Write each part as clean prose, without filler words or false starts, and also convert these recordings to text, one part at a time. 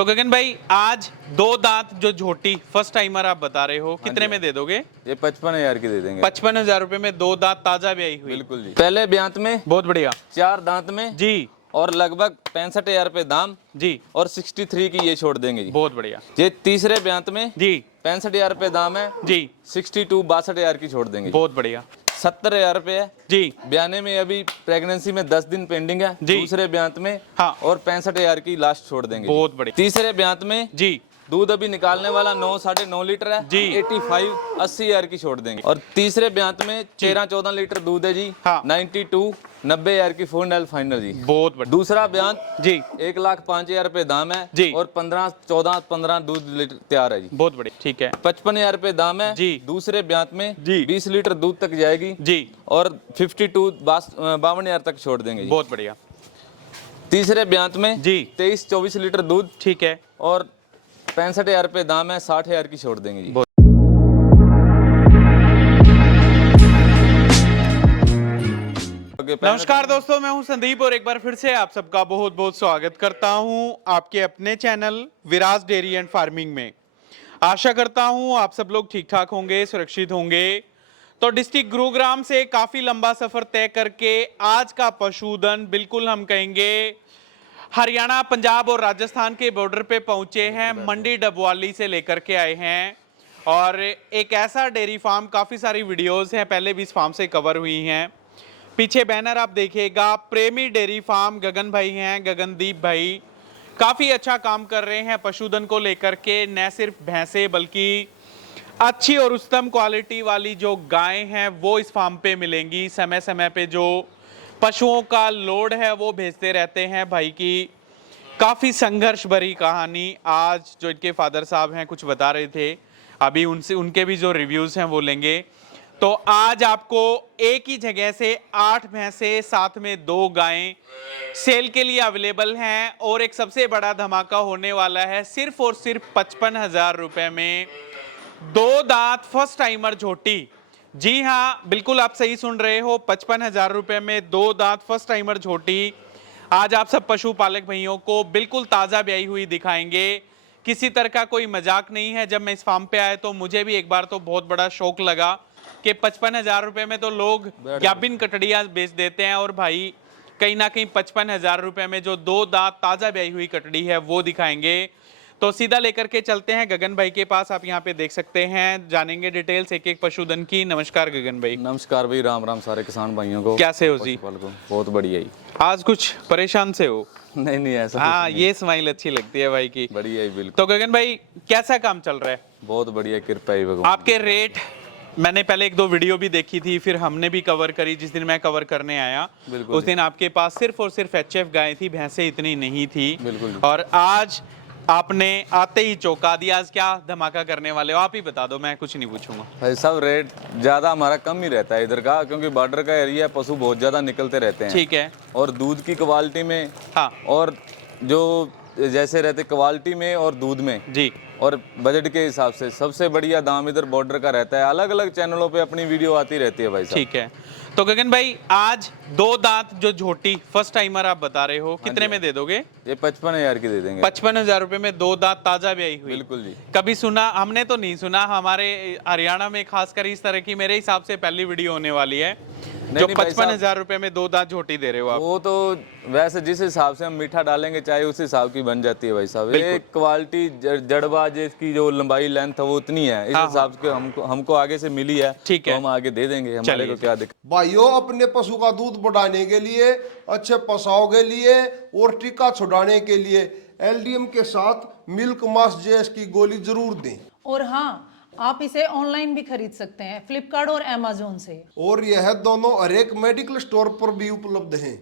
तो गगन भाई आज दो दांत जो झोटी फर्स्ट टाइमर आप बता रहे हो कितने में दे दोगे? ये 55,000 की दे देंगे। 55,000 रुपए में दो दांत ताजा ब्याई हुई। बिल्कुल जी। पहले ब्यांत में बहुत बढ़िया 4 दांत में जी और लगभग 65,000 रुपए दाम जी। और 63 की ये छोड़ देंगे जी। बहुत बढ़िया ये तीसरे ब्यांत में जी 65,000 रुपए दाम है जी। 62,000 की छोड़ देंगे। बहुत बढ़िया 70,000 रुपए है जी। ब्याने में अभी प्रेगनेंसी में 10 दिन पेंडिंग है जी। दूसरे ब्यांत में हाँ। और 65,000 की लास्ट छोड़ देंगे। बहुत बढ़िया। तीसरे ब्यांत में जी दूध अभी निकालने वाला 9 साढ़े 9 लीटर है जी। 80,000 की छोड़ देंगे। और तीसरे ब्यांत में 13-14 लीटर दूध है जी। हाँ। 90,000 की फुल फाइनल जी। बहुत बढ़िया दूसरा ब्यांत जी। 1,05,000 रुपए दाम है जी। और 15 दूध लीटर तैयार है जी। बहुत बढ़िया ठीक है 55,000 रुपए दाम है जी। दूसरे ब्यांत में जी। 20 लीटर दूध तक जाएगी जी। और 52,000 तक छोड़ देंगे जी। बहुत बढ़िया तीसरे ब्यांत में जी 23-24 लीटर दूध ठीक है। और 65,000 रुपए दाम है 60,000 की छोड़ देंगे जी। नमस्कार दोस्तों, मैं हूं संदीप और एक बार फिर से आप सबका बहुत बहुत स्वागत करता हूं आपके अपने channel Viraj dairy and farming में। आशा करता हूं आप सब लोग ठीक ठाक होंगे, सुरक्षित होंगे। तो डिस्ट्रिक्ट गुरुग्राम से काफी लंबा सफर तय करके आज का पशुधन बिल्कुल हम कहेंगे हरियाणा, पंजाब और राजस्थान के बॉर्डर पे पहुंचे हैं। मंडी डबवाली से लेकर के आए हैं और एक ऐसा डेयरी फार्म, काफी सारी वीडियोस हैं पहले भी इस फार्म से कवर हुई हैं। पीछे बैनर आप देखिएगा, प्रेमी डेयरी फार्म गगन भाई हैं, गगनदीप भाई काफी अच्छा काम कर रहे हैं पशुधन को लेकर के। न सिर्फ भैंसे बल्कि अच्छी और उत्तम क्वालिटी वाली जो गायें हैं वो इस फार्म पे मिलेंगी। समय समय पे जो पशुओं का लोड है वो भेजते रहते हैं भाई की। काफी संघर्ष भरी कहानी आज जो इनके फादर साहब हैं कुछ बता रहे थे, अभी उनसे उनके भी जो रिव्यूज हैं वो लेंगे। तो आज आपको एक ही जगह से 8 भैंसे साथ में 2 गायें सेल के लिए अवेलेबल हैं और एक सबसे बड़ा धमाका होने वाला है। सिर्फ और सिर्फ 55,000 रुपए में 2 दांत फर्स्ट टाइमर झोटी। जी हाँ, बिल्कुल आप सही सुन रहे हो, 55,000 रुपए में 2 दांत फर्स्ट टाइमर झोटी आज आप सब पशुपालक भाइयों को बिल्कुल ताजा ब्याई हुई दिखाएंगे। किसी तरह का कोई मजाक नहीं है। जब मैं इस फार्म पे आया तो मुझे भी एक बार तो बहुत बड़ा शौक लगा कि 55,000 रुपए में तो लोग गाभिन कटड़ियां बेच देते हैं और भाई कहीं ना कहीं 55,000 रुपए में जो 2 दांत ताजा ब्याई हुई कटड़ी है वो दिखाएंगे। तो सीधा लेकर के चलते हैं गगन भाई के पास। आप यहाँ पे देख सकते हैं, जानेंगे डिटेल्स एक एक पशुधन की। नमस्कार गगन भाई। नमस्कार भाई, राम राम सारे किसान भाइयों को। कैसे हो जी? बहुत बढ़िया ही। आज कुछ परेशान से हो? नहीं ऐसा हाँ, ये स्माइल अच्छी लगती है भाई की। बढ़िया ही बिल्कुल। तो गगन भाई कैसा काम चल रहा है? बहुत बढ़िया, कृपा ही भगवान। आपके रेट मैंने पहले 1-2 वीडियो भी देखी थी, फिर हमने भी कवर करी। जिस दिन मैं कवर करने आया उस दिन आपके पास सिर्फ और सिर्फ HF गाय थी, भैंसे इतनी नहीं थी। बिल्कुल। और आज आपने आते ही चौंका दिया। आज क्या धमाका करने वाले हो आप ही बता दो, मैं कुछ नहीं पूछूंगा। भाई सब रेट ज्यादा हमारा कम ही रहता है इधर का, क्योंकि बॉर्डर का एरिया, पशु बहुत ज्यादा निकलते रहते हैं। ठीक है। और दूध की क्वालिटी में हाँ और जो जैसे रहते क्वालिटी में और दूध में जी और बजट के हिसाब से सबसे बढ़िया दाम इधर बॉर्डर का रहता है। अलग अलग चैनलों पे अपनी वीडियो आती रहती है भाई साहब। ठीक है। तो गगन भाई आज 2 दांत जो झोटी फर्स्ट टाइमर आप बता रहे हो कितने में दे दोगे? ये 55,000 की दे देंगे। 55,000 रुपए में 2 दांत ताजा ब्याई हुई। बिल्कुल जी। कभी सुना? हमने तो नहीं सुना। हमारे हरियाणा में खासकर इस तरह की मेरे हिसाब से पहली वीडियो होने वाली है जो 55,000 रुपए में 2 दांत झोटी दे रहे हो आप। वो तो वैसे जिस हिसाब से हम मीठा डालेंगे चाहे उस हिसाब की बन जाती है भाई साहब। ये क्वालिटी जड़बा जिसकी जो लंबाई लेंथ है वो उतनी है, इस हिसाब से हमको आगे से मिली है। ठीक है, तो हम आगे दे देंगे, हमारे को क्या दिक्कत। भाइयों, अपने पशु का दूध बढ़ाने के लिए, अच्छे पसाव के लिए और टीका छुड़ाने के लिए LDM के साथ मिल्क मास JS की गोली जरूर दें। और हाँ, आप इसे ऑनलाइन भी खरीद सकते हैं, फ्लिपकार्ट और अमेज़न से। और यह दोनों हर एक मेडिकल स्टोर पर भी उपलब्ध हैं।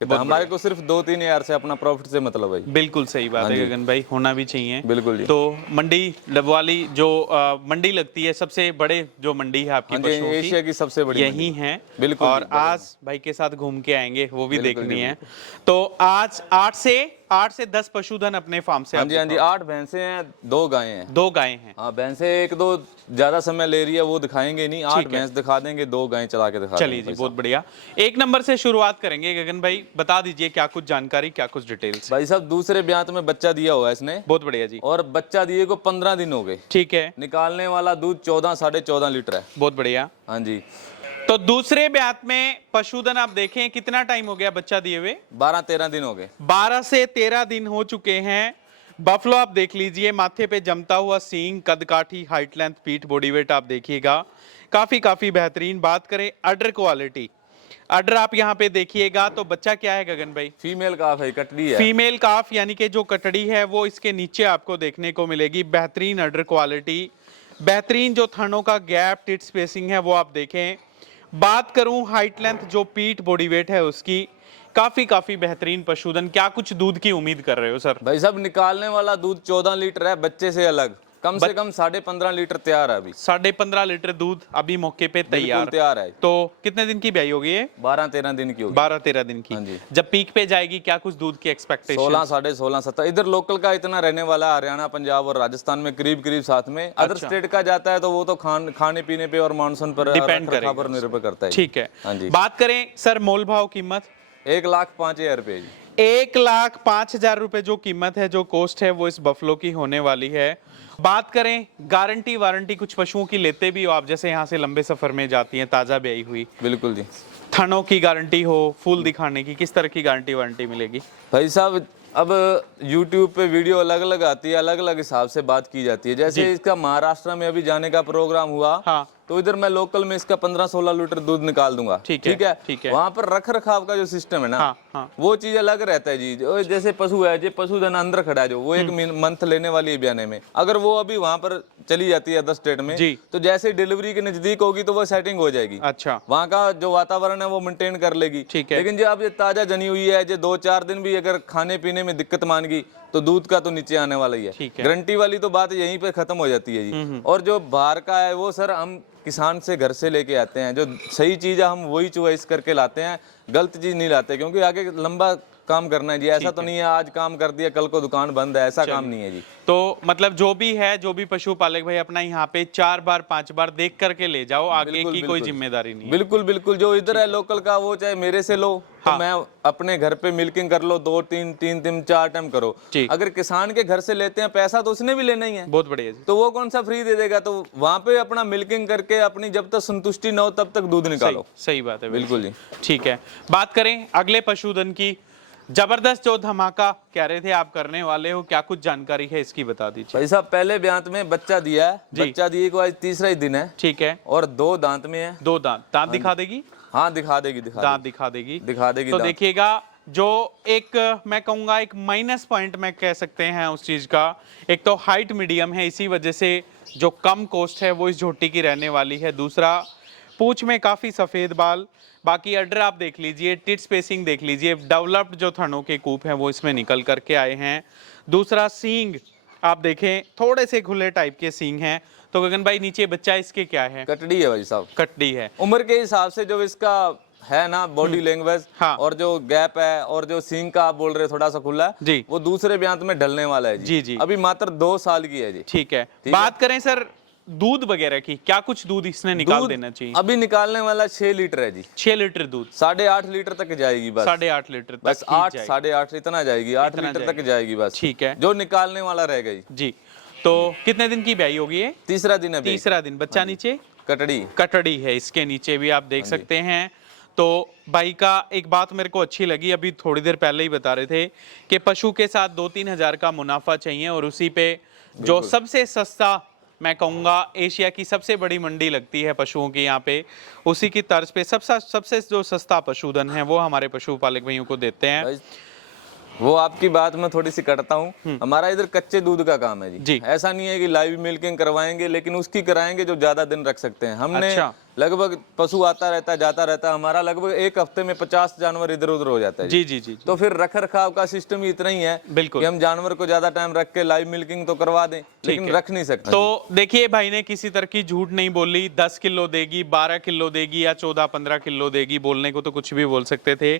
तो हमारे को सिर्फ 2-3 हजार से अपना प्रॉफिट से मतलब है। बिल्कुल सही बात है गगन भाई, होना भी चाहिए। बिल्कुल जी। तो मंडी डबवाली जो मंडी लगती है, सबसे बड़े जो मंडी है आपकी पशुओं की, एशिया की सबसे बड़ी यही है। बिल्कुल। और आज भाई के साथ घूम के आएंगे, वो भी देखनी है। तो आज 8 से 8 से 10 पशुधन अपने फार्म से हाँ आप जी, हाँ जी, 8 भैंसे हैं, 2 गायें हैं। 2 गायें हैं। हाँ, भैंसे एक दो ज्यादा समय ले रही है, वो दिखाएंगे नहीं। 8 भैंस दिखा देंगे, 2 गायें चला के दिखा चलिए देंगे। जी, बहुत बढ़िया। 1 नंबर से शुरुआत करेंगे गगन भाई, बता दीजिए क्या कुछ जानकारी, क्या कुछ डिटेल्स। भाई साहब, दूसरे ब्यात में बच्चा दिया हुआ है इसने, बहुत बढ़िया जी। और बच्चा दिए को 15 दिन हो गए। ठीक है, निकालने वाला दूध 14 साढ़े 14 लीटर है। बहुत बढ़िया। हाँ जी, तो दूसरे ब्यात में पशुधन आप देखें, कितना टाइम हो गया बच्चा दिए हुए? 12-13 दिन हो गए। 12 से 13 दिन हो चुके हैं। बफलो आप देख लीजिए, माथे पे जमता हुआ सींग, कदकाठी, हाइट लेंथ, पीठ, बॉडी वेट आप देखिएगा, काफी बेहतरीन। बात करें अडर क्वालिटी, अडर आप यहाँ पे देखिएगा तो बच्चा क्या है गगन भाई? फीमेल काफ है, कटड़ी है। फीमेल काफ, यानी कि जो कटड़ी है वो इसके नीचे आपको देखने को मिलेगी। बेहतरीन अडर क्वालिटी, बेहतरीन जो थनों का गैप, टिट स्पेसिंग है वो आप देखें। बात करूं हाइट लेंथ, जो पीठ, बॉडी वेट है उसकी, काफी बेहतरीन पशुधन। क्या कुछ दूध की उम्मीद कर रहे हो सर? भाई साहब, निकालने वाला दूध 14 लीटर है, बच्चे से अलग। कम से कम 15.5 लीटर तैयार है अभी। 15.5 लीटर दूध अभी मौके पे बिल्कुल तैयार है। तो कितने दिन की ब्याई होगी ये? 12-13 दिन की होगी। 12-13 दिन की। हाँ जी। जब पीक पे जाएगी क्या कुछ दूध की एक्सपेक्टेशन? 16 साढ़े 16 17। इधर लोकल का इतना रहने वाला है, हरियाणा, पंजाब और राजस्थान में करीब साथ में। अदर स्टेट का जाता है तो वो तो खाने पीने पे और मानसून पर, डिपेंड करेगा, पर निर्भर करता है। ठीक है। हाँ जी। बात करें सर मोल भाव कीमत? 1,05,000 रुपए जी। 1,05,000 रुपए जो कीमत है, जो कॉस्ट है, वो इस बफलो की होने वाली है। बात करें गारंटी वारंटी, कुछ पशुओं की लेते भी हो आप, जैसे यहाँ से लंबे सफर में जाती हैं, ताजा ब्याई हुई, बिल्कुल जी। थनों की गारंटी हो, फूल दिखाने की, किस तरह की गारंटी वारंटी मिलेगी? भाई साहब, अब YouTube पे वीडियो अलग अलग आती है, अलग अलग हिसाब से बात की जाती है। जैसे इसका महाराष्ट्र में अभी जाने का प्रोग्राम हुआ, हाँ, तो इधर मैं लोकल में इसका 15-16 लीटर दूध निकाल दूंगा। ठीक है, ठीक है। वहाँ पर रख रखाव का जो सिस्टम है ना, हाँ, हाँ। वो चीज अलग रहता है जी। जो जैसे पशु है, जो पशुधन अंदर खड़ा है, जो वो एक मंथ लेने वाली है ब्याने में, अगर वो अभी वहाँ पर चली जाती है अदर स्टेट में जी, तो जैसे डिलीवरी के नजदीक होगी तो वो सेटिंग हो जाएगी। अच्छा, वहाँ का जो वातावरण है वो मेंटेन कर लेगी। ठीक है। लेकिन जो अब ये ताजा जनी हुई है, जो 2-4 दिन भी अगर खाने पीने में दिक्कत मान गई तो दूध का तो नीचे आने वाला ही है। ठीक है। गारंटी वाली तो बात यहीं पे खत्म हो जाती है जी। और जो बाहर का है वो सर हम किसान से घर से लेके आते हैं, जो सही चीज है हम वही चॉइस करके लाते हैं, गलत चीज नहीं लाते, क्योंकि आगे लंबा काम करना है जी। ऐसा तो नहीं है आज काम कर दिया कल को दुकान बंद है, ऐसा काम नहीं है जी। तो मतलब जो भी है, जो भी पशुपालक भाई अपना यहाँ पे 4 बार 5 बार देख करके ले जाओ, आगे की कोई जिम्मेदारी नहीं है। बिल्कुल बिल्कुल। जो इधर है लोकल का, वो चाहे मेरे से लो, तो मैं अपने घर पे मिल्किंग कर लो, 2-3 4 टाइम करो। अगर किसान के घर से लेते हैं, पैसा तो उसने भी लेना ही है। बहुत बढ़िया जी। तो वो कौन सा फ्री दे देगा? तो वहां पे अपना मिल्किंग करके अपनी जब तक संतुष्टि न हो तब तक दूध निकालो। सही बात है, बिल्कुल जी। ठीक है। बात करें अगले पशुधन की, जबरदस्त जो धमाका कह रहे थे आप करने वाले हो, क्या कुछ जानकारी है इसकी बता दीजिए। भाई साहब, पहले ब्यांत में बच्चा दिया है, बच्चा दिए को आज तीसरा ही दिन है। ठीक है। और 2 दांत में है। 2 दांत, दांत दिखा देगी? हाँ, दिखा देगी दांत दिखा देगी। तो दांत। देखिएगा, जो एक मैं कहूंगा एक माइनस पॉइंट मैं कह सकते हैं उस चीज का, एक तो हाइट मीडियम है, इसी वजह से जो कम कॉस्ट है वो इस झोटी की रहने वाली है। दूसरा, पूंछ में काफी सफेद बाल, बाकी अडर आप देख लीजिए, टिट स्पेसिंग देख लीजिए, डेवलप्ड जो थनों के कूप हैं वो इसमें निकल करके आए हैं। दूसरा, सींग आप देखें, थोड़े से खुले टाइप के सींग हैं। तो गगन भाई, नीचे बच्चा इसके क्या है? कटड़ी है भाई साहब, कटड़ी है। उम्र के हिसाब से जो इसका है ना बॉडी लैंग्वेज, हाँ। और जो गैप है, और जो सींग का आप बोल रहे थोड़ा सा खुला है जी, वो दूसरे ब्यांत में ढलने वाला है जी। जी। अभी मात्र 2 साल की है जी। ठीक है। बात करें सर दूध वगैरह की, क्या कुछ दूध इसने निकाल देना चाहिए? अभी निकालने वाला 6 लीटर है जी। 6 लीटर दूध, 8.5 लीटर तक जाएगी बस। 8.5 लीटर तक बस ही 8 जाएगी। 8.5 इतना जाएगी, 8 लीटर तक जाएगी बस। ठीक है। जो निकालने वाला रह गई जी। तो कितने दिन की ब्याई होगी ये? तीसरा दिन है। तीसरा दिन। बच्चा नीचे कटड़ी कटड़ी है, इसके नीचे भी आप देख सकते हैं। तो भाई का एक बात मेरे को अच्छी लगी, अभी थोड़ी देर पहले ही बता रहे थे कि पशु के साथ 2-3 हजार का मुनाफा चाहिए, और उसी पे जो सबसे सस्ता, मैं कहूँगा एशिया की सबसे बड़ी मंडी लगती है पशुओं की यहाँ पे, उसी की तर्ज पे सबसे जो सस्ता पशुधन है वो हमारे पशुपालक भाइयों को देते हैं। भाई, वो आपकी बात में थोड़ी सी कटता हूँ। हमारा इधर कच्चे दूध का काम है जी। ऐसा नहीं है कि लाइव मिल्किंग करवाएंगे, लेकिन उसकी कराएंगे जो ज्यादा दिन रख सकते हैं। हमने अच्छा। लगभग पशु आता रहता है जाता रहता है, हमारा लगभग एक हफ्ते में 50 जानवर इधर उधर हो जाता है जी जी जी, तो फिर रख रखाव का सिस्टम ही इतना ही है बिल्कुल। कि हम जानवर को ज्यादा टाइम रख के लाइव मिल्किंग तो करवा दें, लेकिन है। रख नहीं सकते। तो देखिए भाई ने किसी तरह की झूठ नहीं बोली, 10 किलो देगी, 12 किलो देगी या 14-15 किलो देगी, बोलने को तो कुछ भी बोल सकते थे,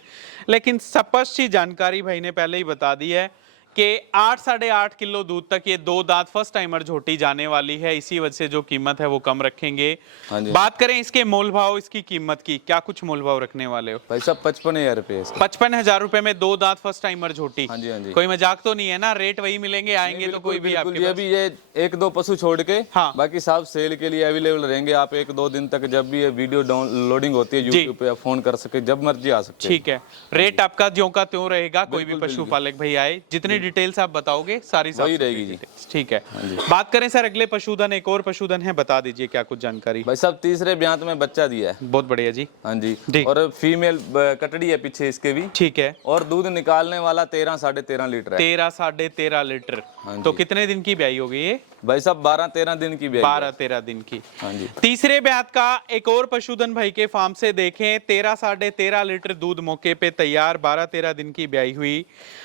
लेकिन स्पष्ट सी जानकारी भाई ने पहले ही बता दी है कि 8-8.5 किलो दूध तक ये 2 दांत फर्स्ट टाइमर झोटी जाने वाली है। इसी वजह से जो कीमत है वो कम रखेंगे। हाँ जी। बात करें इसके मोल भाव, इसकी कीमत की, क्या कुछ मोल भाव रखने वाले हो? भाई साहब 55,000 रुपये इसका। 55,000 रुपए में 2 दांत फर्स्ट टाइमर झोटी। हाँ जी, हाँ जी। कोई मजाक तो नहीं है ना? रेट वही मिलेंगे, आएंगे तो कोई भी बिल्कुल, आपके ये भी ये 1-2 पशु छोड़ के हाँ। बाकी सब सेल के लिए अवेलेबल रहेंगे। आप 1-2 दिन तक जब भी ये वीडियो डाउनलोडिंग होती है यूट्यूब पे, आप फोन कर सके, जब मर्जी आ सकते हैं। ठीक है, रेट आपका ज्यों का त्यों रहेगा। कोई भी पशुपालक भाई आए, जितनी डिटेल्स आप बताओगे सारी वही रहेगी जी। ठीक है। बात करें सर अगले पशुधन, एक और पशुधन है, बता दीजिए क्या कुछ जानकारी। भाई साहब तीसरे ब्यांत में बच्चा दिया है। बहुत बढ़िया जी। हाँ जी, ठीक। और फीमेल कटड़ी है पीछे इसके भी, ठीक है। और दूध निकालने वाला 13-13.5 लीटर है। 13-13.5 लीटर। हाँ तो जी। कितने दिन की ब्याई होगी ये? भाई साहब 12-13 दिन की ब्याई है। 12-13 दिन की। हाँ जी। तीसरे ब्यात का एक और पशुधन भाई के फार्म से देखें, 13-13.5 लीटर दूध मौके पे तैयार, 12-13 दिन की ब्याई हुई।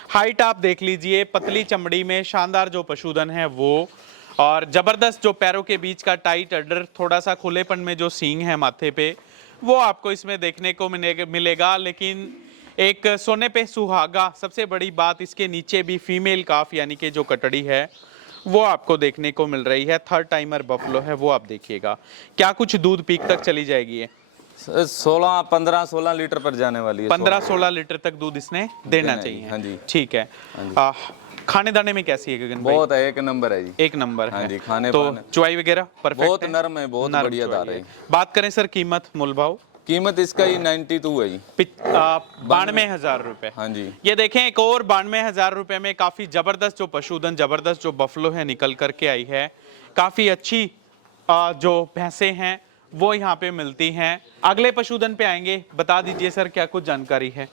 हाइट आप देख लीजिए, पतली चमड़ी में शानदार जो पशुधन है वो, और जबरदस्त जो पैरों के बीच का टाइट अडर, थोड़ा सा खुलेपन में जो सींग है माथे पे, वो आपको इसमें देखने को मिलेगा। लेकिन एक सोने पे सुहागा, सबसे बड़ी बात इसके नीचे भी फीमेल काफ यानी कि जो कटड़ी है वो आपको देखने को मिल रही है। थर्ड टाइमर बफलो है वो आप देखिएगा। क्या कुछ दूध पीक तक चली जाएगी ये? 15-16 लीटर पर जाने वाली है। 15-16 लीटर तक दूध इसने देना चाहिए। हाँ जी। ठीक है। खाने दाने में कैसी है गगन भाई? बहुत है, एक नंबर है जी। एक नंबर हाँ है। जी, खाने तो पाने चुवाई वगैरह परफेक्ट बहुत नरम है, बहुत बढ़िया दार है। बात करें सर कीमत मूल भाव? कीमत इसका ही 92 है जी। 92,000 रुपए। हाँ जी। ये देखें एक और 92,000 रुपए में काफी जबरदस्त जो पशुधन, जबरदस्त जो बफलो है निकल करके आई है। काफी अच्छी जो भैंसे हैं वो यहाँ पे मिलती हैं। अगले पशुधन पे आएंगे, बता दीजिए सर क्या कुछ जानकारी है?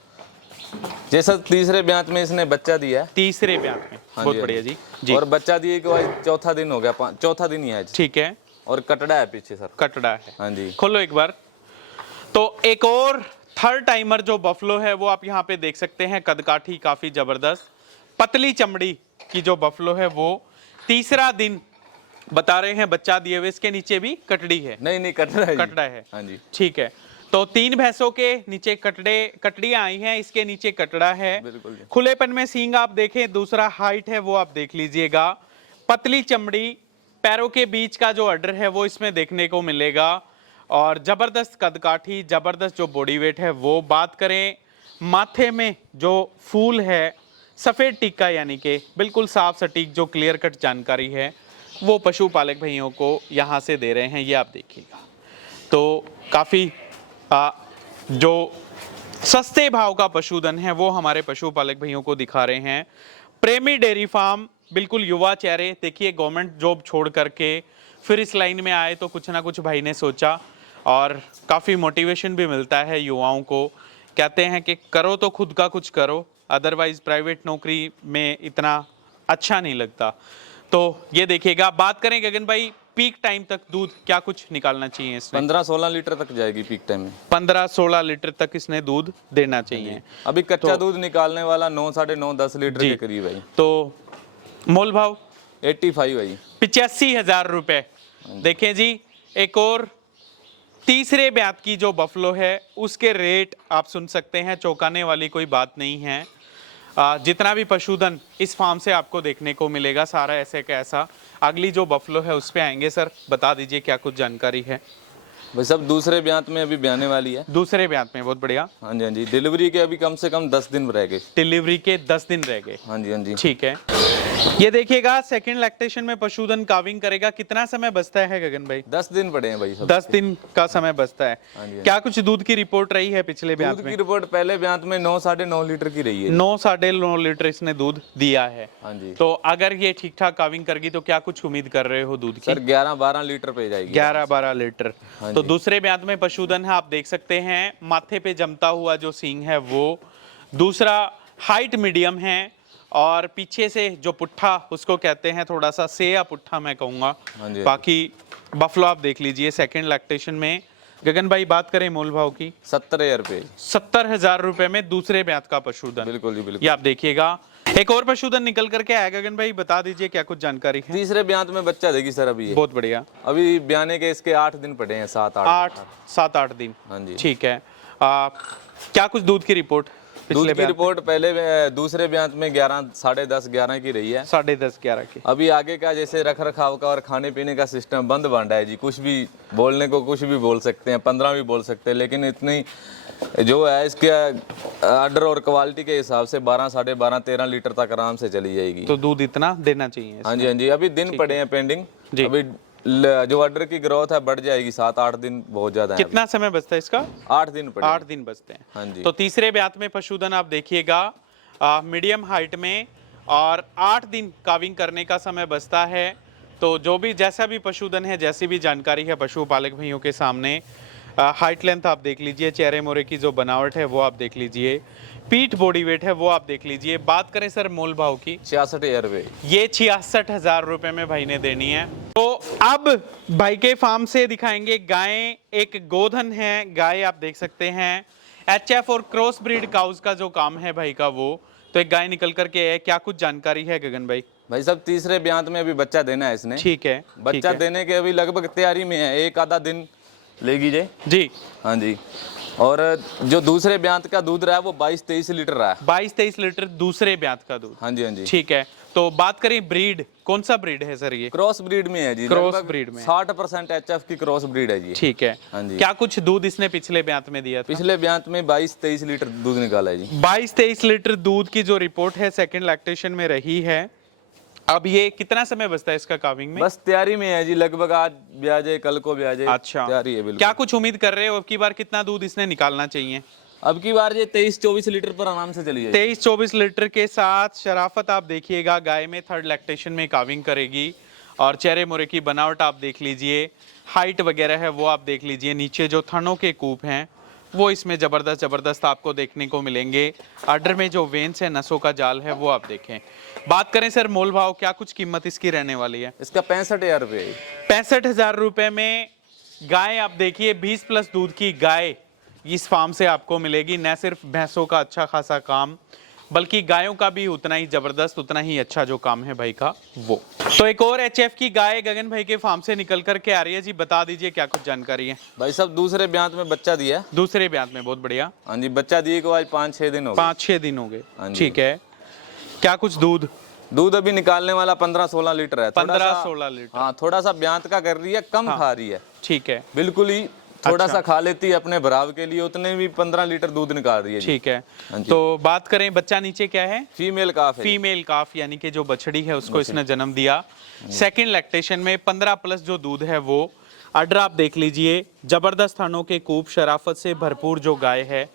जैसा तीसरे ब्यांत में इसने बच्चा दिया है। तीसरे ब्यांत में। हाँ बहुत जी, बढ़िया हाँ जी। जी। और बच्चा दिए के बाद चौथा दिन हो गया, चौथा दिन ही है आज। ठीक है। और कटड़ा है पीछे सर। कटड़ा है। हाँ जी। खोलो एक बार। तो एक और थर्ड टाइमर जो बफलो है वो आप यहाँ पे देख सकते हैं। कदकाठी काफी जबरदस्त, पतली चमड़ी की जो बफलो है वो तीसरा दिन बता रहे हैं बच्चा दिए हुए। इसके नीचे भी कटड़ी है? नहीं कटड़ा है जी। कटड़ा है। हाँ जी। ठीक है। तो 3 भैंसों के नीचे कटड़ियां आई हैं, इसके नीचे कटड़ा है। बिल्कुल जी। खुलेपन में सींग आप देखें, दूसरा हाइट है वो आप देख लीजिएगा। पतली चमड़ी, पैरों के बीच का जो अडर है वो इसमें देखने को मिलेगा, और जबरदस्त कदकाठी, जबरदस्त जो बॉडी वेट है वो। बात करें माथे में जो फूल है, सफेद टिक्का यानी कि बिल्कुल साफ सटीक जो क्लियर कट जानकारी है वो पशुपालक भाइयों को यहाँ से दे रहे हैं, ये आप देखिएगा। तो काफी जो सस्ते भाव का पशुधन है वो हमारे पशुपालक भाइयों को दिखा रहे हैं। प्रेमी डेयरी फार्म, बिल्कुल युवा चेहरे। देखिए गवर्नमेंट जॉब छोड़ करके फिर इस लाइन में आए तो कुछ ना कुछ भाई ने सोचा, और काफ़ी मोटिवेशन भी मिलता है युवाओं को। कहते हैं कि करो तो खुद का कुछ करो, अदरवाइज प्राइवेट नौकरी में इतना अच्छा नहीं लगता। तो ये देखिएगा। बात करें गगन भाई पीक टाइम तक दूध क्या कुछ निकालना चाहिए इसमें? 15-16 लीटर तक जाएगी पीक टाइम में। 15-16 लीटर तक इसने दूध देना चाहिए। अभी कच्चा दूध निकालने वाला 9-9.5-10 लीटर जी। के करीब है। तो मोल भाव 85 है जी। 85,000 रुपए। देखें जी, एक और तीसरे ब्यात की जो बफलो है उसके रेट आप सुन सकते हैं। चौंकाने वाली कोई बात नहीं है। जितना भी पशुधन इस फार्म से आपको देखने को मिलेगा सारा ऐसे का ऐसा। अगली जो बफलो है उस पे आएंगे सर, बता दीजिए क्या कुछ जानकारी है? भाई सब दूसरे ब्यांत में अभी ब्याने वाली है। दूसरे ब्यात में। बहुत बढ़िया। हाँ जी, हाँ जी। डिलीवरी के अभी कम से कम 10 दिन रह गए। डिलीवरी के 10 दिन रह गए। हाँ जी, हाँ जी। ठीक है। ये देखिएगा सेकंड लैक्टेशन में पशुधन काविंग करेगा। कितना समय बचता है गगन भाई? 10 दिन पड़े हैं भाई सब। 10 दिन का समय बचता है। हाँ जी। क्या कुछ दूध की रिपोर्ट रही है पिछले ब्यात दूध में? की रिपोर्ट पहले ब्यांत में 9-9.5 लीटर की रही है। 9-9.5 लीटर इसने दूध दिया है। हाँ जी। तो अगर ये ठीक ठाक काविंग करगी तो क्या कुछ उम्मीद कर रहे हो दूध की? सर 11-12 लीटर पे जाएगी। 11-12 लीटर। हाँ तो जी। दूसरे ब्यात में पशुधन है आप देख सकते हैं। माथे पे जमता हुआ जो सींग है वो। दूसरा हाइट मीडियम है, और पीछे से जो पुट्ठा उसको कहते हैं थोड़ा सा सेया पुट्ठा मैं कहूँगा। हाँ जी। बाकी बफलो आप देख लीजिए सेकंड लैक्टेशन में गगन भाई बात करें मोल भाव की, 70,000 रुपये। 70,000 रुपए में दूसरे ब्यात का पशुधन। बिल्कुल जी बिल्कुल। ये आप देखिएगा। एक और पशुधन निकल करके आया गगन भाई, बता दीजिए क्या कुछ जानकारी है। तीसरे ब्यांत में बच्चा देगी सर अभी ये। बहुत बढ़िया। अभी ब्याने के इसके 8 दिन पड़े हैं, 7-8 दिन। हाँ जी। ठीक है। क्या कुछ दूध की रिपोर्ट दूध पिछले की रिपोर्ट पहले दूसरे ब्यांत में 11, 10:30, 11 की रही है। 10:30-11 की। अभी आगे का जैसे रख रखाव का और खाने पीने का सिस्टम बंद बांटा है जी। कुछ भी बोलने को कुछ भी बोल सकते हैं, 15 भी बोल सकते हैं, लेकिन इतनी जो है इसके ऑर्डर और क्वालिटी के हिसाब से 12, 12.5, 13 लीटर तक आराम से चली जाएगी। तो दूध इतना देना चाहिए। हाँ जी हाँ जी। अभी दिन पड़े हैं पेंडिंग। अभी जो ऑर्डर की ग्रोथ है बढ़ जाएगी, 7-8 दिन बहुत ज्यादा है। कितना समय बचता है इसका? 8 दिन पड़े। 8 दिन बचते हैं। हाँ जी। तो तीसरे ब्यात में पशुधन आप देखिएगा मीडियम हाइट में, और 8 दिन काविंग करने का समय बचता है। तो जो भी जैसा भी पशुधन है, जैसी भी जानकारी है पशुपालक भाइयों के सामने, हाइट लेंथ आप देख लीजिए, चेहरे मोरे की जो बनावट है वो आप देख लीजिए, पीठ बॉडी वेट है वो आप देख लीजिए। बात करें सर मोल भाव की, 66,000 रुपये। ये 66,000 रुपए में भाई ने देनी है। तो अब भाई के फार्म से दिखाएंगे गाय। एक गोधन है गाय, आप देख सकते हैं। HF और क्रॉस ब्रीड काउस का जो काम है भाई का, वो तो एक गाय निकल करके है। क्या कुछ जानकारी है गगन भाई? भाई सब तीसरे ब्यांत में अभी बच्चा देना है इसने। ठीक है। बच्चा देने के अभी लगभग तैयारी में है, 1 आधा दिन लेगी जी। हाँ जी। और जो दूसरे ब्यांत का दूध रहा है वो 22-23 लीटर रहा है। 22-23 लीटर दूसरे ब्यांत का दूध। हाँ जी हाँ जी। ठीक है। तो बात करें ब्रीड, कौन सा ब्रीड है सर ये? क्रॉस ब्रीड में है जी। क्रॉस ब्रीड में 60% HF की क्रॉस ब्रीड है जी। ठीक है। हाँ जी। क्या कुछ दूध इसने पिछले ब्यांत में दिया था? पिछले ब्यांत में 22-23 लीटर दूध निकाला है जी। 22-23 लीटर दूध की जो रिपोर्ट है सेकंड लैक्टेशन में रही है। अब ये कितना समय बचता है इसका काविंग में? बस तैयारी में है जी। लगभग आज ब्याह जाए, कल को ब्याह जाए। अच्छा, तैयारी है बिल्कुल। क्या कुछ उम्मीद कर रहे हो अब की बार कितना दूध इसने निकालना चाहिए? अब की बार ये 23-24 लीटर पर आराम से चली जाएगी। 23-24 लीटर के साथ शराफत आप देखिएगा। गाय में थर्ड लैक्टेशन में काविंग करेगी। और चेहरे मोरे की बनावट आप देख लीजिए, हाइट वगैरह है वो आप देख लीजिए। नीचे जो थनों के कूप हैं वो इसमें जबरदस्त आपको देखने को मिलेंगे। आर्डर में जो वेन्स है, नसों का जाल है, वो आप देखें। बात करें सर मोल भाव, क्या कुछ कीमत इसकी रहने वाली है? इसका 65,000 रुपये। 65,000 रुपए में गाय आप देखिए, 20+ दूध की गाय इस फार्म से आपको मिलेगी। न सिर्फ भैंसों का अच्छा खासा काम, बल्कि गायों का भी उतना ही जबरदस्त, उतना ही अच्छा जो काम है भाई का वो। तो एक और HF की गाय गगन भाई के फार्म से निकल करके आ रही है जी। बता दीजिए क्या कुछ जानकारी है? भाई सब दूसरे ब्यांत में बच्चा दिया है। दूसरे ब्यांत में, बहुत बढ़िया। हाँ जी। बच्चा दिए को आज 5-6 दिन हो गए। 5-6 दिन हो गए। हाँ जी। ठीक है। क्या कुछ दूध अभी निकालने वाला 15-16 लीटर है। 15-16 लीटर। हाँ, थोड़ा सा ब्यांत का कर रही है, कम खा रही है। ठीक है। बिल्कुल ही थोड़ा सा खा लेती है अपने भराव के लिए, उतने भी 15 लीटर दूध निकाल रही है जी। ठीक है। हाँ जी। तो बात करें, बच्चा नीचे क्या है? फीमेल काफ है। फीमेल काफ, यानी कि जो बछड़ी है उसको इसने जन्म दिया। सेकंड लैक्टेशन में 15+ जो दूध है वो। आर्डर आप देख लीजिए, जबरदस्त थानों के कूप, शराफत से भरपूर जो गाय है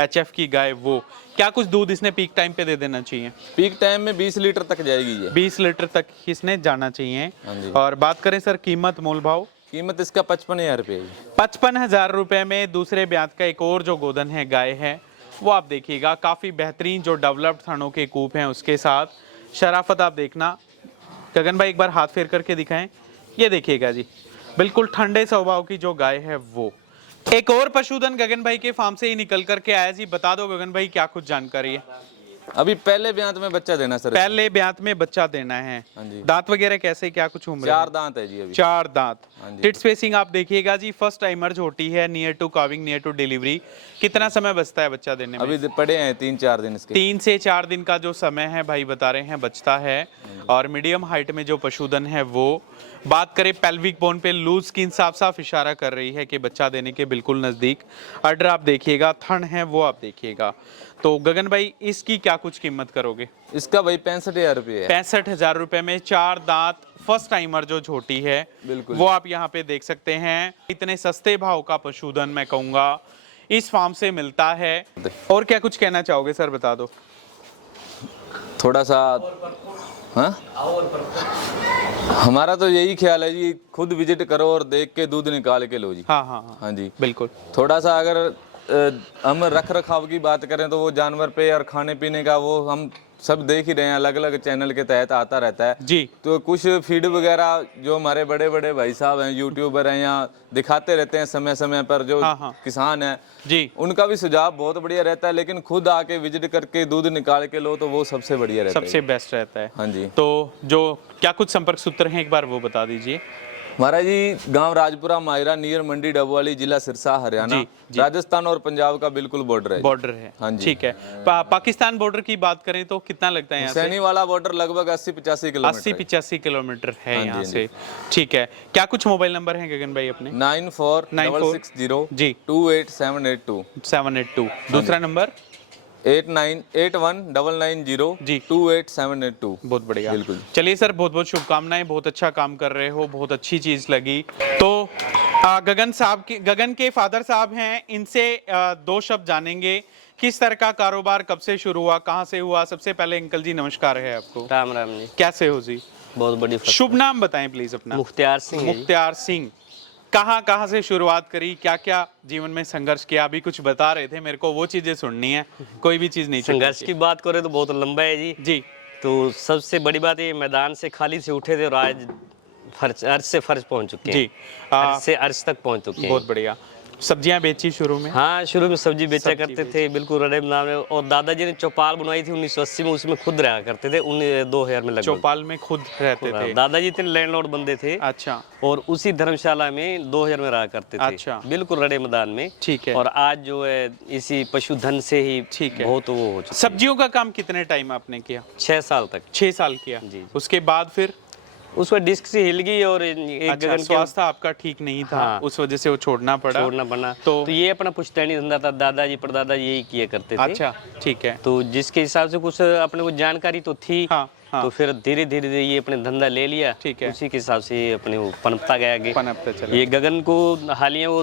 HF की गाय वो। क्या कुछ दूध इसने पीक टाइम पे दे देना चाहिए? पीक टाइम में 20 लीटर तक जाएगी ये। 20 लीटर तक इसने जाना चाहिए। हाँ जी। और बात करें सर कीमत मोल भाव, कीमत इसका 55,000 रुपये है। 55,000 रुपए में दूसरे ब्यांत का एक और जो गोधन है गाय है वो आप देखिएगा। काफी बेहतरीन जो डेवलप्ड थानों के कूप हैं उसके साथ शराफत आप देखना। गगन भाई एक बार हाथ फेर करके दिखाएं, ये देखिएगा जी, बिल्कुल ठंडे स्वभाव की जो गाय है वो। एक और पशुधन गगन भाई के फार्म से ही निकल करके आया जी। बता दो गगन भाई क्या कुछ जानकारी है? अभी पहले ब्यांत में बच्चा देना सर। पहले ब्यांत में बच्चा देना है। हाँ जी। दांत वगैरह कैसे, क्या कुछ उम्र? 4 दांत है जी अभी। 4 दांत। हाँ जी। टिट स्पेसिंग आप देखिएगा जी, फर्स्ट टाइमर होती है, near to calving, near to delivery. कितना समय बचता है बच्चा देने में? अभी पड़े हैं 3-4 दिन इसके। 3 से 4 दिन का जो समय है भाई बता रहे हैं बचता है। और मीडियम हाइट में जो पशुधन है वो। बात करें पेल्विक बोन पे, लूज स्किन साफ साफ इशारा कर रही है कि बच्चा देने के बिल्कुल नजदीक। आर्डर आप देखिएगा, थन है वो आप देखिएगा। तो गगन भाई इसकी क्या कुछ कीमत करोगे? इसका भाई 65,000 रुपये है। 65,000 रुपए में 4 दांत, फर्स्ट टाइमर जो झोटी है बिल्कुल वो आप यहाँ पे देख सकते हैं। इतने सस्ते भाव का पशुधन मैं कहूंगा इस फार्म से मिलता है। और क्या कुछ कहना चाहोगे सर, बता दो थोड़ा सा। हाँ, हमारा तो यही ख्याल है जी, खुद विजिट करो और देख के दूध निकाल के लो जी। हाँ हाँ हाँ, हाँ जी बिल्कुल। थोड़ा सा अगर हम रख रखाव की बात करें तो वो जानवर पे और खाने पीने का वो हम सब देख ही रहे हैं, अलग अलग चैनल के तहत आता रहता है जी। तो कुछ फीड वगैरह जो हमारे बड़े बड़े भाई साहब हैं, यूट्यूबर हैं, यहाँ दिखाते रहते हैं समय समय पर जो किसान है जी, उनका भी सुझाव बहुत बढ़िया रहता है, लेकिन खुद आके विजिट करके दूध निकाल के लो तो वो सबसे बढ़िया रहता है। सबसे बेस्ट रहता है। हाँ जी। तो जो क्या कुछ संपर्क सूत्र हैं एक बार वो बता दीजिए। महाराज जी गांव राजपुरा माहिरा नियर मंडी डबवाली, जिला सिरसा, हरियाणा, राजस्थान और पंजाब का बिल्कुल बॉर्डर है। बॉर्डर है। हाँ जी। ठीक है। पाकिस्तान बॉर्डर की बात करें तो कितना लगता है यहाँ से? हुसैनी वाला बॉर्डर लगभग 80-85 किलोमीटर 80-85 किलोमीटर है हाँ यहाँ जी, से। ठीक है। क्या कुछ मोबाइल नंबर है गगन भाई अपने? 9466 जी 28782 782। दूसरा नंबर 89819990 जी 28782। बहुत बढ़िया। बिल्कुल। चलिए सर, बहुत बहुत शुभकामनाएं, बहुत अच्छा काम कर रहे हो, बहुत अच्छी चीज लगी। तो गगन के फादर साहब हैं, इनसे दो शब्द जानेंगे। किस तरह का कारोबार कब से शुरू हुआ, कहाँ से हुआ? सबसे पहले अंकल जी नमस्कार है आपको। राम राम जी। कैसे हो जी? बहुत बड़ी फसल। शुभ नाम बताएं प्लीज अपना। मुख्तियार सिंह है जी। मुख्तियार सिंह। कहाँ से शुरुआत करी, क्या क्या जीवन में संघर्ष किया? अभी कुछ बता रहे थे, मेरे को वो चीजें सुननी है, कोई भी चीज नहीं संघर्ष छूटेगी। की बात करें तो बहुत लंबा है जी। जी तो सबसे बड़ी बात ये, मैदान से खाली से उठे थे और आज अर्श से फर्श पहुंच चुके हैं। जी अर्श से अर्श तक पहुंच चुके हैं। बहुत बढ़िया। सब्जियां बेची शुरू में? हाँ, शुरू में सब्जी बेचा करते थे, बिल्कुल रड़े नाम में। और दादाजी ने चौपाल बनवाई थी 1980 में, उसमें खुद रहा करते थे 2000 में लगभग। चौपाल में खुद रहते थे? दादाजी इतने लैंडलॉर्ड बंदे थे। अच्छा। और उसी धर्मशाला में 2000 में रहा करते थे। अच्छा। बिल्कुल रड़े मैदान में। ठीक है। और आज जो है इसी पशुधन से ही ठीक है। बहुत वो हो चुका। सब्जियों का काम कितने टाइम आपने किया? 6 साल तक। 6 साल किया। जी। उसके बाद फिर? उसमें डिस्क से हिल गई और एक अच्छा, गगन के स्वास्थ्य आपका ठीक नहीं था। हाँ। उस वजह से वो छोड़ना पड़ा। तो ये अपना पुश्तैनी धंधा था, दादाजी परदादा यही किया करते थे। अच्छा, ठीक है। तो जिसके हिसाब से कुछ अपने को जानकारी तो थी। हाँ, हाँ। तो फिर धीरे धीरे ये अपने धंधा ले लिया। ठीक है। उसी के हिसाब से ये अपने वो पनपता गया आगे। पनपता चला। ये गगन को हालिया वो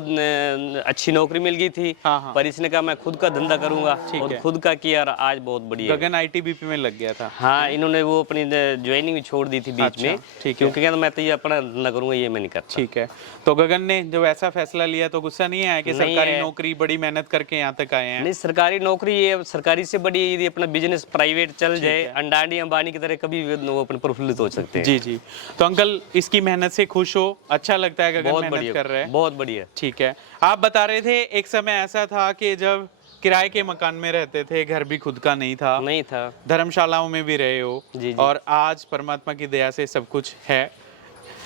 अच्छी नौकरी मिल गई थी। हाँ, हाँ। पर इसने कहा मैं खुद का धंधा करूंगा। ठीक और है। खुद का किया और आज बहुत बढ़िया। गगन ITBP में लग गया था। हाँ, इन्होंने वो अपनी ज्वाइनिंग भी छोड़ दी थी बीच अच्छा, में। ठीक है। क्योंकि कहता मैं तो ये अपना धंधा करूंगा, ये मैं नहीं करता। ठीक है। तो गगन ने जब ऐसा फैसला लिया तो गुस्सा नहीं आया कि नहीं सरकारी है। नौकरी, बड़ी मेहनत करके यहाँ तक आए हैं? नहीं, सरकारी नौकरी ये सरकारी से बड़ी, यदि अपना बिजनेस प्राइवेट चल जाए, अंडानी अंबानी की तरह कभी भी वो अपने प्रफुल्लित हो सकते हैं। जी जी। तो अंकल इसकी मेहनत से खुश हो? अच्छा लगता है गगन बहुत मेहनत बढ़िया, कर रहे हैं? बहुत बढ़िया। ठीक है। आप बता रहे थे एक समय ऐसा था कि जब किराए के मकान में रहते थे, घर भी खुद का नहीं था, नहीं था। धर्मशालाओं में भी रहे हो। जी, जी। और आज परमात्मा की दया से सब कुछ है।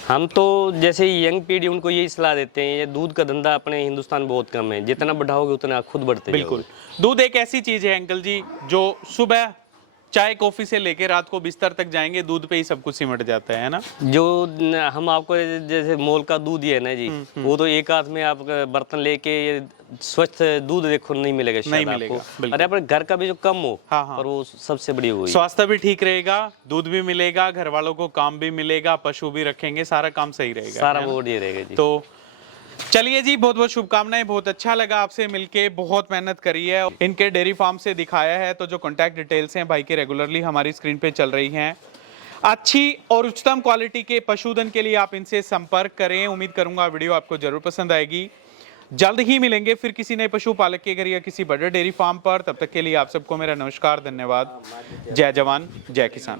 हम तो जैसे यंग पीढ़ी उनको यही सलाह देते हैं, ये दूध का धंधा अपने हिंदुस्तान में बहुत कम है, जितना बढ़ाओगे उतना खुद बढ़ते बिल्कुल। दूध एक ऐसी चीज है अंकल जी, जो सुबह चाय कॉफी से लेके रात को बिस्तर तक जाएंगे, दूध पे ही सब कुछ सिमट जाता है ना? जो हम आपको जैसे मोल का दूध ही है ना जी, वो तो एक हाथ में आप बर्तन लेके ये स्वच्छ दूध देखो नहीं मिलेगा शायद नहीं मिलेगा, आपको। बिल्कुल। अरे अपने घर का भी जो कम हो, हाँ, हाँ। पर वो सबसे बड़ी हुई। स्वास्थ्य भी ठीक रहेगा, दूध भी मिलेगा, घर वालों को काम भी मिलेगा, पशु भी रखेंगे, सारा काम सही रहेगा। सारा है ना? वो ये रहेगा जी। तो चलिए जी, बहुत बहुत शुभकामनाएं, बहुत अच्छा लगा आपसे मिलके, बहुत मेहनत करी है, इनके डेयरी फार्म से दिखाया है। तो जो कॉन्टैक्ट डिटेल्स हैं भाई के रेगुलरली हमारी स्क्रीन पे चल रही हैं। अच्छी और उच्चतम क्वालिटी के पशुधन के लिए आप इनसे संपर्क करें। उम्मीद करूंगा वीडियो आपको जरूर पसंद आएगी। जल्द ही मिलेंगे फिर किसी नए पशुपालक के घर या किसी बड़े डेयरी फार्म पर। तब तक के लिए आप सबको मेरा नमस्कार, धन्यवाद। जय जवान, जय किसान।